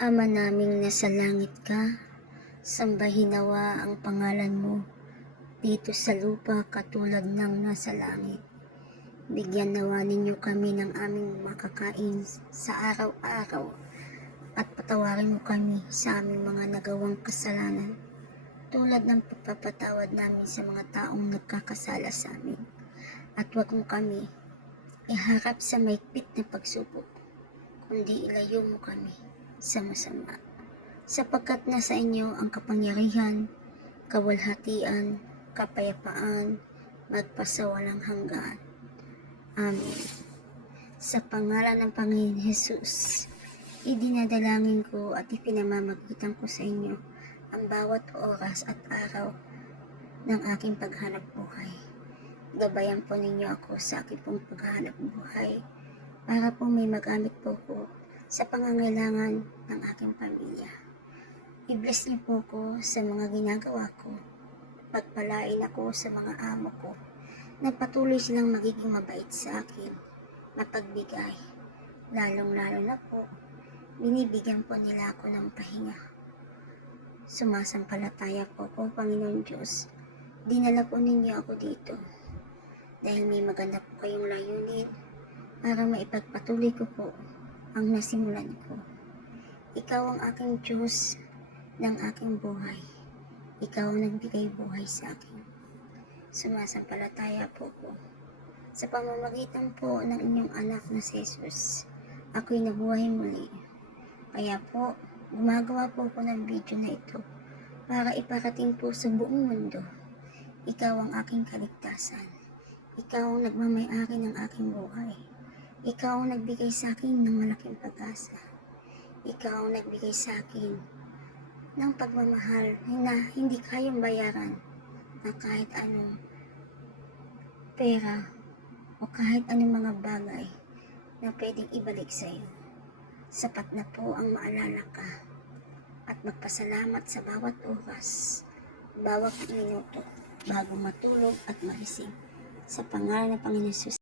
Ama naming nasa langit ka, sambahin nawa ang pangalan mo dito sa lupa katulad ng nasa langit. Bigyan nawa ninyo kami ng aming makakain sa araw-araw at patawarin mo kami sa aming mga nagawang kasalanan tulad ng pagpapatawad namin sa mga taong nagkakasala sa amin. At huwag mo kami iharap sa maigpit na pagsubok, kundi ilayo mo kami sa masama. Sapagkat nasa inyo ang kapangyarihan, kawalhatian, kapayapaan, magpasawalang hanggan. Amen. Sa pangalan ng Panginoon Jesus, idinadalangin ko at ipinamamagitan ko sa inyo ang bawat oras at araw ng aking paghanap buhay. Gabayan po ninyo ako sa aking pong paghanap buhay para po may magamit po ko sa pangangailangan ng aking pamilya. I-bless niyo po ko sa mga ginagawa ko. Pagpalain ako sa mga amo ko. Nagpatuloy silang magiging mabait sa akin, mapagbigay. Lalong-lalo na po, binibigyan po nila ako ng pahinga. Sumasampalataya po ko, Panginoon Diyos. Dinala po ninyo ako dito. Dahil may maganda po kayong layunin para maipagpatuloy ko po ang nasimulan ko. Ikaw ang aking Diyos ng aking buhay. Ikaw ang nagbigay buhay sa akin. Sumasampalataya po ko. Sa pamamagitan po ng inyong anak na si Jesus, ako'y nabuhay muli. Kaya po, gumagawa po ako ng video na ito para iparating po sa buong mundo. Ikaw ang aking kaligtasan. Ikaw ang nagmamayari ng aking buhay. Ikaw ang nagbigay sa akin ng malaking pag-asa. Ikaw ang nagbigay sa akin ng pagmamahal na hindi kayang bayaran na kahit anong pera o kahit anong mga bagay na pwedeng ibalik sa iyo. Sapat na po ang maalala ka at magpasalamat sa bawat oras, bawat minuto bago matulog at magising. Sa pangalan ng Panginoon.